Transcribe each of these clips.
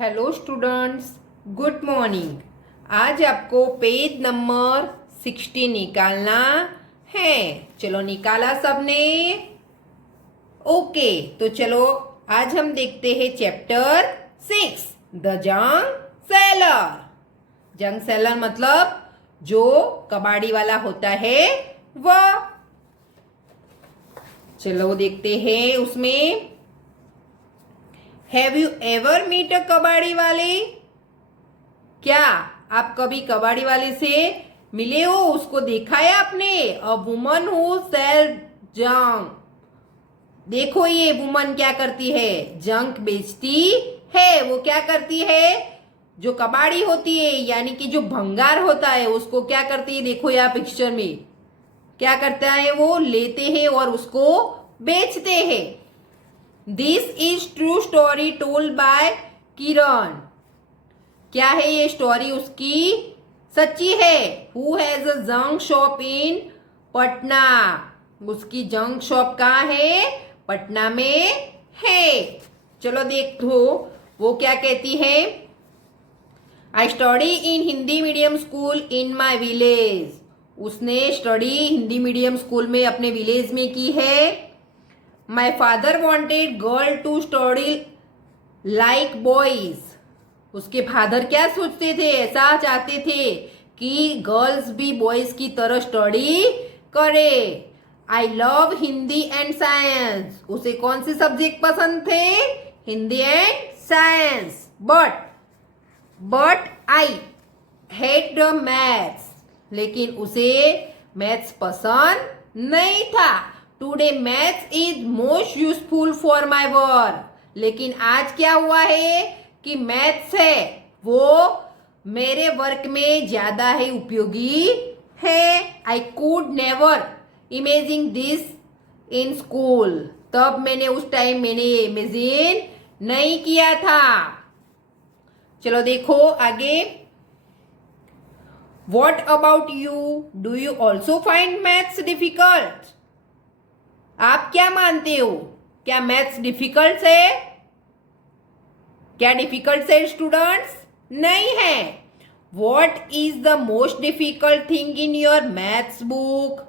Hello students, good morning. आज आपको page number 60 निकालना है। चलो निकाला सबने? ओके, तो चलो आज हम देखते हैं चैप्टर 6 द जंग सेलर। जंग सेलर मतलब जो कबाड़ी वाला होता है वह। चलो देखते हैं उसमें। Have you ever meet a kabadi wale? क्या आप कभी कबाड़ी वाले से मिले हो? उसको देखा है आपने? A woman who sell junk. देखो ये वुमन क्या करती है, जंक बेचती है। वो क्या करती है, जो कबाड़ी होती है यानी कि जो भंगार होता है उसको क्या करती है, देखो यहाँ पिक्चर में क्या करता है, वो लेते हैं और उसको बेचते हैं। This is true story told by Kiran. क्या है ये स्टोरी उसकी? सच्ची है। Who has a junk shop in Patna. उसकी जंक शॉप कहाँ है? पटना में है। चलो देखो वो क्या कहती है। I study in Hindi medium school in my village. उसने स्टडी हिंदी मीडियम स्कूल में अपने विलेज में की है। My father wanted girl to study like boys. उसके फादर क्या सोचते थे, ऐसा चाहते थे कि गर्ल्स भी बॉयज की तरह स्टडी करे। I love Hindi and science. उसे कौन से सब्जेक्ट पसंद थे? Hindi and science. But I hate the maths. लेकिन उसे मैथ्स पसंद नहीं था। Today maths is most useful for my work. लेकिन आज क्या हुआ है कि मैथ्स है वो मेरे वर्क में ज्यादा ही उपयोगी है। I could never imagine this in school. तब मैंने उस टाइम इमेजिन नहीं किया था। चलो देखो आगे। What about you? Do you also find maths difficult? आप क्या मानते हो, क्या मैथ्स डिफिकल्ट है? क्या डिफिकल्ट है स्टूडेंट्स? नहीं है। What is the most difficult thing in your maths book?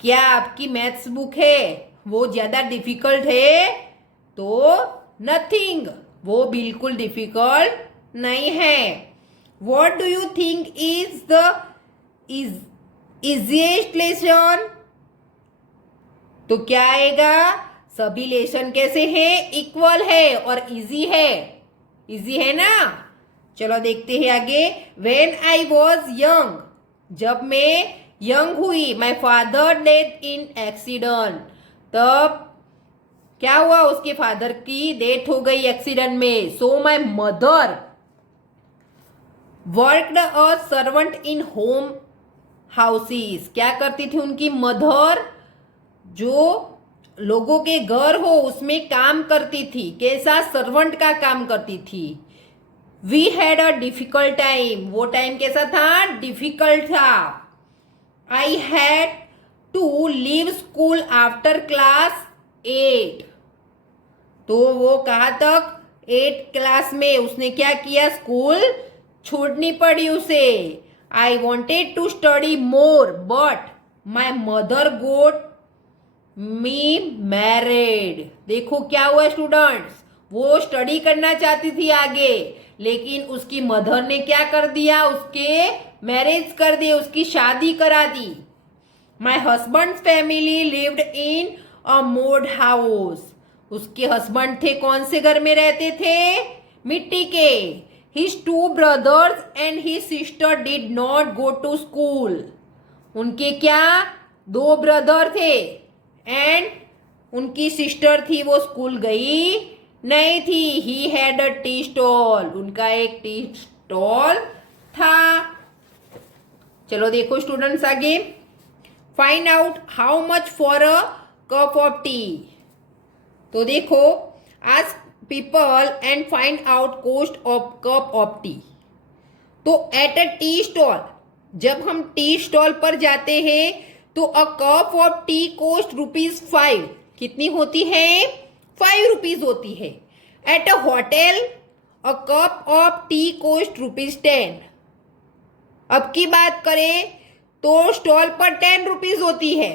क्या आपकी मैथ्स बुक है वो ज्यादा डिफिकल्ट है? तो नथिंग, वो बिल्कुल डिफिकल्ट नहीं है। What do you think is the easiest lesson? तो क्या आएगा? सभी लेसन कैसे हैं? इक्वल है और इजी है। इजी है ना? चलो देखते हैं आगे। When I was young. जब मैं यंग हुई, my father death in accident. तब क्या हुआ, उसके फादर की डेथ हो गई एक्सीडेंट में। So my mother worked a servant in home houses. क्या करती थी उनकी मदर? जो लोगों के घर हो उसमें काम करती थी। कैसा? सर्वेंट का काम करती थी। We had a difficult time. वो टाइम कैसा था? डिफिकल्ट था। I had to leave school after class 8। तो वो कहाँ तक? 8 क्लास में उसने क्या किया? स्कूल छोड़नी पड़ी उसे। I wanted to study more but my mother got me married. देखो क्या हुआ स्टूडेंट्स, वो स्टडी करना चाहती थी आगे, लेकिन उसकी मदर ने क्या कर दिया? उसके मैरिज कर दी, उसकी शादी करा दी। My husband family lived in a mud house. उसके हस्बैंड थे कौन से घर में रहते थे? मिट्टी के। His 2 brothers and his sister did not go to school. उनके क्या? 2 ब्रदर थे एंड उनकी सिस्टर थी, वो स्कूल गई नहीं थी। He had a tea stall. उनका एक टी स्टॉल था। चलो देखो स्टूडेंट्स आगे। Find out how much for a cup of T. तो देखो, आज people and find out cost of cup of T. तो एट अ टी स्टॉल, जब हम टी स्टॉल पर जाते हैं तो a cup of T cost ₹5। कितनी होती है? ₹5 होती है। At a hotel a cup of T cost ₹10। अब की बात करें तो स्टॉल पर 10 रुपीज होती है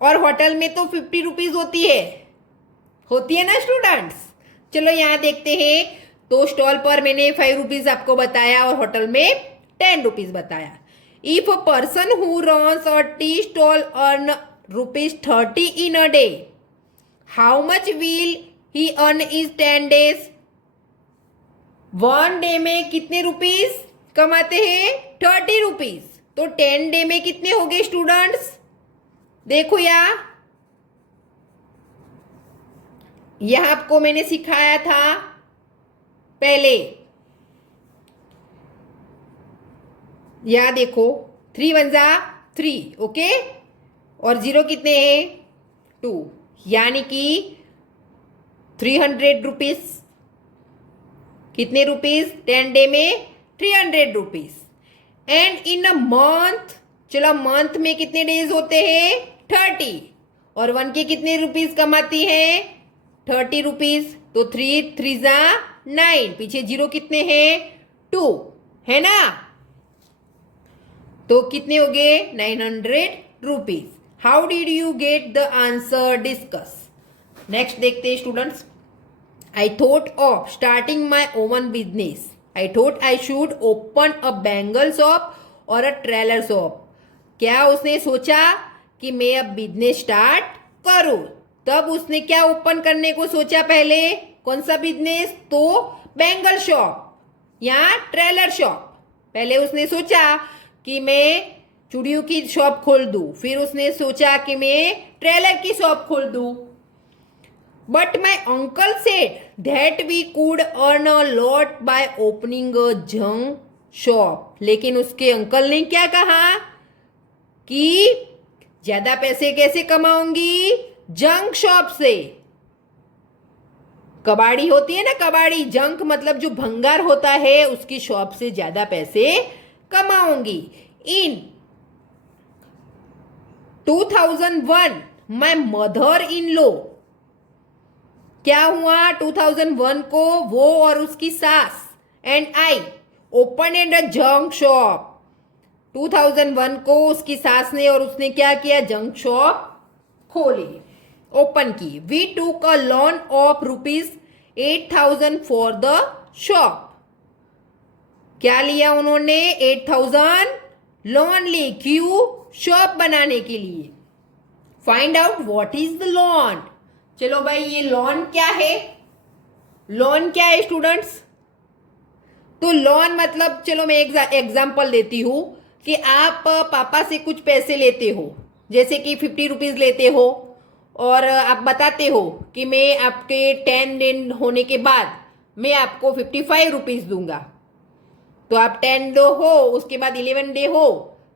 और होटल में तो 50 रुपीज होती है ना स्टूडेंट्स। चलो यहाँ देखते हैं। तो स्टॉल पर मैंने 5 रुपीज आपको बताया और होटल में 10 रुपीज बताया। If a person who runs a tea stall earn ₹30 in a day, how much will he earn is 10 days? 1 day में कितने रुपीज कमाते हैं? 30 रुपीज। तो 10 डे में कितने हो गए स्टूडेंट्स? देखो यह आपको मैंने सिखाया था पहले। देखो 3 1 जा 3, ओके, और 0 कितने हैं? 2, यानी कि 300 रुपीज। कितने रुपीज 10 डे में? 300 rupees. And in a month, चलो मंथ में कितने डेज होते हैं? 30, और 1 के कितने रुपीज कमाती है? 30 रुपीज। तो 3 3 जा 9, पीछे 0 कितने हैं? 2, है ना। तो कितने हो गए? 900 rupees. How did you get the answer? Discuss. Next देखते हैं students. I thought of starting my own business. I thought I should open a bangle shop or a trailer shop. क्या उसने सोचा कि मैं अब बिजनेस स्टार्ट करूं? तब उसने क्या ओपन करने को सोचा पहले? कौन सा बिजनेस? तो बैंगल शॉप या ट्रेलर शॉप। पहले उसने सोचा कि मैं चूड़ियों की शॉप खोल दूं, फिर उसने सोचा कि मैं ट्रेलर की शॉप खोल दूं। But my uncle said that we could earn a lot by opening a junk shop. लेकिन उसके अंकल ने क्या कहा कि ज्यादा पैसे कैसे कमाऊंगी? जंक शॉप से। कबाड़ी होती है ना, कबाड़ी, जंक मतलब जो भंगार होता है, उसकी शॉप से ज्यादा पैसे कमाऊंगी। इन 2001 my mother in law, क्या हुआ 2001 को? वो और उसकी सास and I open and a junk shop. 2001 को उसकी सास ने और उसने क्या किया? जंक शॉप खोली, ओपन की। We took a loan of ₹8,000 for the shop. क्या लिया उन्होंने? 8,000 लोन ली। क्यों? शॉप बनाने के लिए। Find out what is the loan. चलो भाई, ये लोन क्या है? लोन क्या है स्टूडेंट्स? तो लोन मतलब, चलो मैं एग्जाम्पल देती हूं कि आप पापा से कुछ पैसे लेते हो, जैसे कि 50 रुपीज लेते हो, और आप बताते हो कि मैं आपके 10 दिन होने के बाद मैं आपको 55 रुपीज दूंगा। तो आप 10 डे हो, उसके बाद 11 डे हो,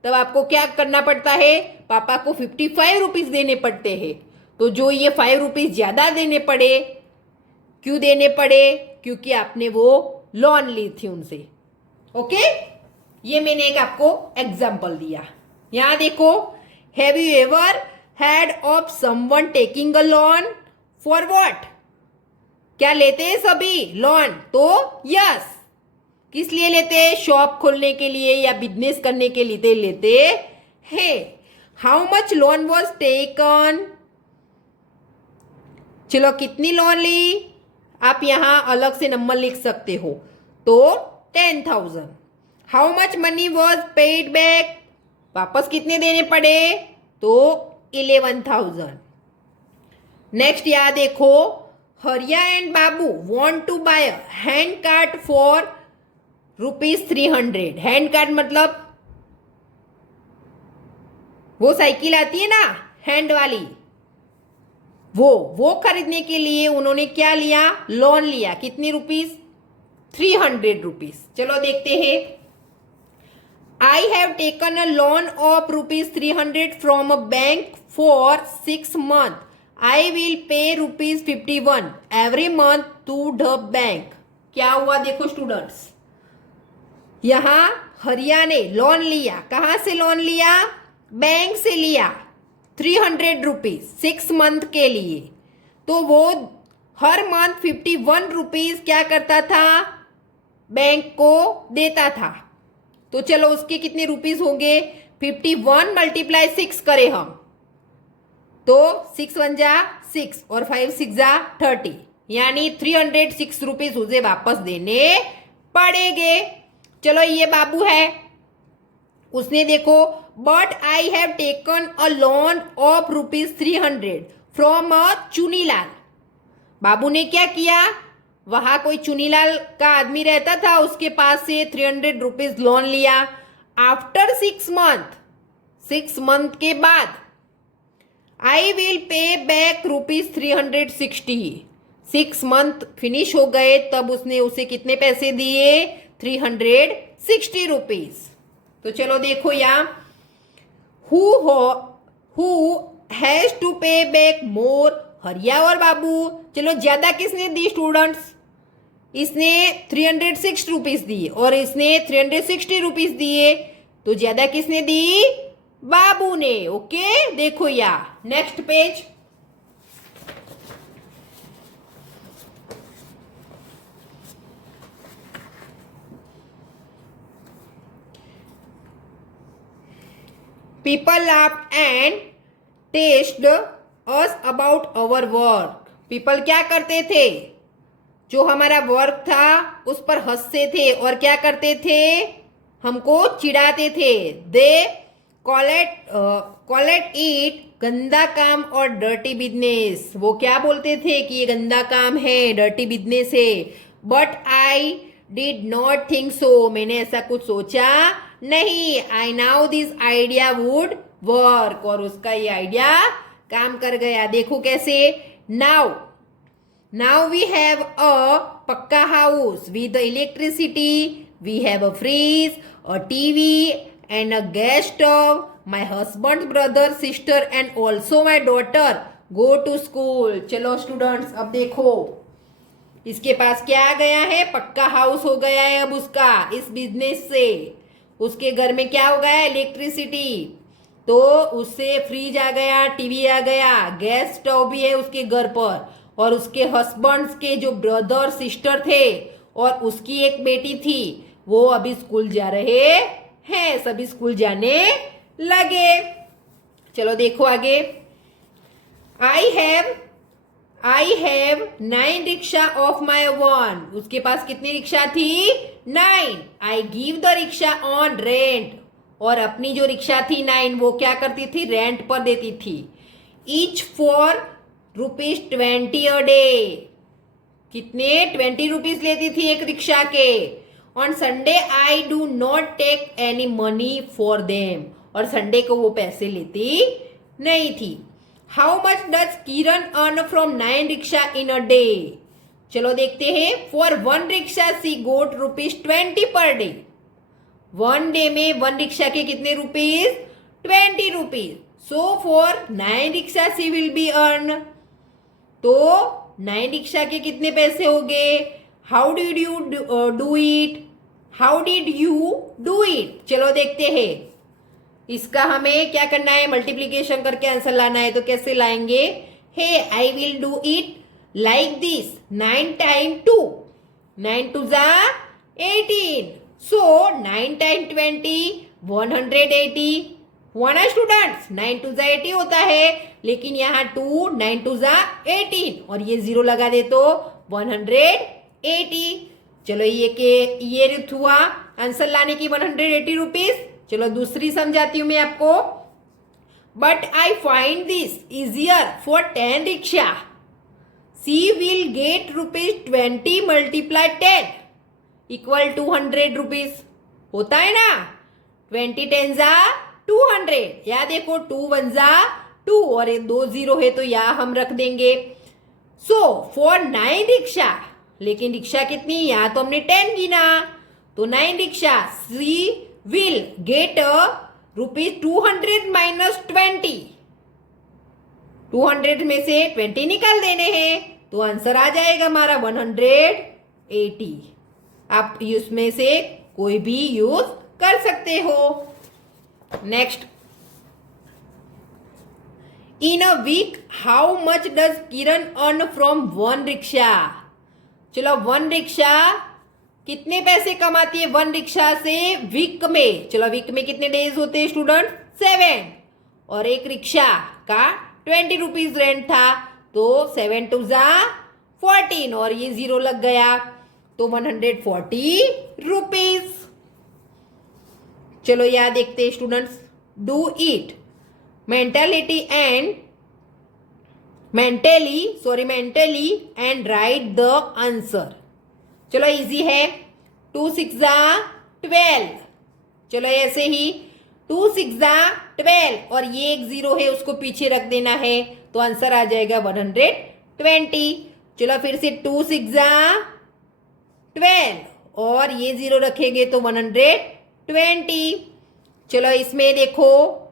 तब आपको क्या करना पड़ता है? पापा को 55 रुपीज देने पड़ते हैं। तो जो ये 5 रुपीज ज्यादा देने पड़े, क्यों देने पड़े? क्योंकि आपने वो लोन ली थी उनसे। ओके, ये मैंने एक आपको एग्जाम्पल दिया। यहां देखो, have you ever had of someone taking a loan for what? क्या लेते हैं सभी लोन? तो यस। किस लिए लेते हैं? शॉप खोलने के लिए या बिजनेस करने के लिए लेते हैं। How much loan was taken? चलो कितनी लोन ली? आप यहां अलग से नंबर लिख सकते हो। तो 10,000। How much money was paid back? वापस कितने देने पड़े? तो 11,000। नेक्स्ट यहां देखो, Hariya and Babu want to buy hand cart for ₹300। Hand cart मतलब वो साइकिल आती है ना, हैंड वाली, वो खरीदने के लिए उन्होंने क्या लिया? लोन लिया। कितनी रुपीज? 300 रुपीज। चलो देखते हैं। I have taken a loan of ₹300 from a bank for 6 months. I will pay ₹51 every month to the bank. क्या हुआ देखो स्टूडेंट्स, यहां हरिया ने लोन लिया। कहां से लोन लिया? बैंक से लिया। 300 रुपीज 6 मंथ के लिए। तो वो हर मंथ 51 रुपीज क्या करता था, बैंक को देता था। तो चलो उसके कितने रुपीज होंगे, 51 मल्टीप्लाई 6 करें हम, तो 6 1 जा 6 और 5 6 जा 30, यानी 306 रुपीज उसे वापस देने पड़ेंगे। चलो ये बाबू है, उसने देखो, but I have taken a loan of ₹300 from a Chunilal. Babu ने क्या किया, वहां कोई चुनीलाल का आदमी रहता था, उसके पास से 300 रुपीज लोन लिया। आफ्टर 6 मंथ के बाद आई विल पे बैक ₹360। 6 मंथ फिनिश हो गए तब उसने उसे कितने पैसे दिए, 360 रुपीज। तो चलो देखो यहाँ, हु हैज टू पे बैक मोर, हरिया और बाबू। चलो ज्यादा किसने दी स्टूडेंट्स, इसने 306 रुपीज दिए और इसने 360 रुपीज दिए, तो ज्यादा किसने दी, बाबू ने। ओके, देखो या next page. People laughed and teased us about our work. People क्या करते थे, जो हमारा वर्क था उस पर हंसते थे और क्या करते थे, हमको चिढ़ाते थे। दे कॉल इट गंदा काम और डर्टी बिजनेस। वो क्या बोलते थे कि ये गंदा काम है, डर्टी बिजनेस है। But I did not think so, मैंने ऐसा कुछ सोचा नहीं। I now this idea would work, और उसका ये आइडिया काम कर गया। देखो कैसे, now we have a pucca house with electricity, we have a fridge, a TV and a gas stove. My husband, brother, sister and also my daughter go to school. चलो students, अब देखो इसके पास क्या आ गया है, पक्का हाउस हो गया है अब उसका इस बिजनेस से। उसके घर में क्या हो गया, इलेक्ट्रिसिटी, तो उससे फ्रिज आ गया, टीवी आ गया, गैस स्टव भी है उसके घर पर, और उसके हस्बैंड्स के जो ब्रदर सिस्टर थे और उसकी एक बेटी थी, वो अभी स्कूल जा रहे हैं, सभी स्कूल जाने लगे। चलो देखो आगे, I have 9 rickshaw of my one. उसके पास कितनी रिक्शा थी, 9। I give the rickshaw on rent, और अपनी जो रिक्शा थी 9 वो क्या करती थी, रेंट पर देती थी। ईच फॉर ₹20 अ डे, कितने, 20 रुपीज लेती थी एक रिक्शा के। On Sunday I do not take any money for them, और संडे को वो पैसे लेती नहीं थी। How much does Kiran earn from 9 rickshaw in a day. चलो देखते हैं, for 1 rickshaw C goat ₹20 per day. 1 day में 1 रिक्शा के कितने rupees, 20 rupees. So for 9 rickshaw she will be earn, तो 9 रिक्शा के कितने पैसे हो गए। How did you do it, चलो देखते हैं। इसका हमें क्या करना है, मल्टीप्लीकेशन करके आंसर लाना है, तो कैसे लाएंगे, he I will do it like this, 9 time 2, 9 2 जा 18, सो 9 टाइम 20 180 हुआ ना स्टूडेंट्स। 9 2 जा 80 होता है, लेकिन यहाँ 2 9 2 जा 18 और ये 0 लगा दे तो 180। चलो ये रुत हुआ आंसर लाने की 180 रुपीज। चलो दूसरी समझाती हूं मैं आपको। But I find this easier for 10 rickshaw, she will get ₹20 multiply 10 equal 200 rupees, होता है ना। 20 10 जा 200, या देखो 2 1 जा 2 और 2 0 है तो यहाँ हम रख देंगे। सो फॉर 9 रिक्शा, लेकिन रिक्शा कितनी, यहाँ तो हमने 10 गिना, तो 9 rickshaw she will get ₹200 minus 20, 200 में से 20 निकाल देने हैं, तो आंसर आ जाएगा हमारा 180। आप इसमें से कोई भी यूज कर सकते हो। Next, in a week how much does Kiran earn from one rickshaw? चलो वन रिक्शा कितने पैसे कमाती है वन रिक्शा से वीक में? चलो वीक में कितने डेज होते हैं स्टूडेंट? 7। और एक रिक्शा का 20 रुपीज रेंट था, तो 7 टू जा 14 और ये 0 लग गया, तो 140 रुपीज। चलो यहाँ देखते हैं students, do it mentally and right the answer. चलो इजी है, 2 6 जा 12। चलो ऐसे ही 2 6 जा 12 और ये एक 0 है उसको पीछे रख देना है, तो आंसर आ जाएगा 120। चलो फिर से 2 6 जा 12 और ये 0 रखेंगे तो 120। चलो इसमें देखो,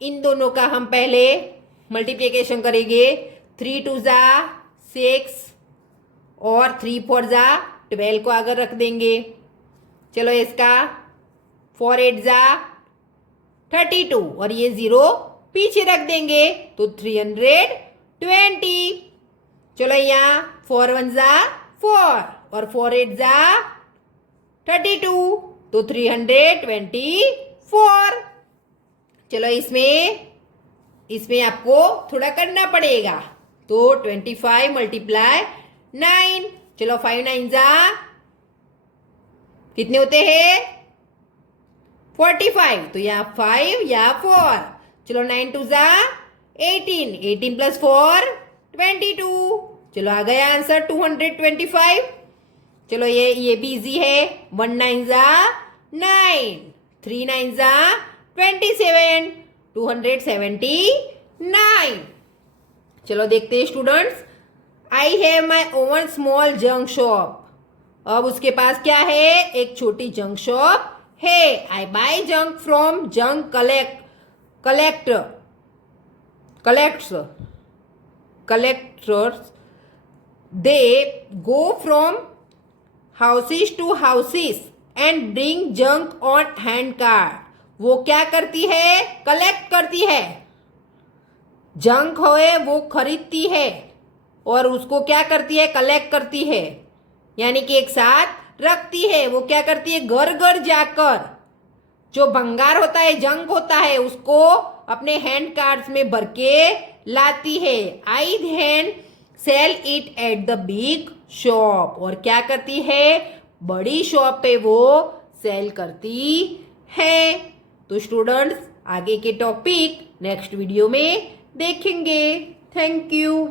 इन दोनों का हम पहले मल्टीप्लिकेशन करेंगे। 3 2 जा 6 और 3 4 जा 12 को आगे रख देंगे। चलो इसका 4 8 जा 32 और ये 0 पीछे रख देंगे, तो 320। चलो यहाँ 4 1 जा 4 और 4 8 जा 32, तो 324। चलो इसमें आपको थोड़ा करना पड़ेगा, तो 25 मल्टीप्लाई 9। चलो 5 9 जा कितने होते हैं? 45, तो यहाँ 5 या 4। चलो 9 2 जा 18, 18 प्लस 4 22। चलो आ गया आंसर 225। चलो ये भी इजी है, 1 9 जा 9, 3 9 जा 27, 279। चलो देखते हैं students, I have my oven small junk shop. अब उसके पास क्या है? एक छोटी जंक शॉप है। I buy junk from junk collectors. They go from houses to houses and bring junk on hand cart. वो क्या करती है? कलेक्ट करती है। जंक है वो खरीदती है और उसको क्या करती है? कलेक्ट करती है, यानी कि एक साथ रखती है। वो क्या करती है? घर घर जाकर जो भंगार होता है, जंक होता है, उसको अपने हैंड कार्ड्स में भर के लाती है। I hand sell it at the big shop. और क्या करती है? बड़ी शॉप पे वो सेल करती है। तो स्टूडेंट्स आगे के टॉपिक नेक्स्ट वीडियो में देखेंगे। Thank you.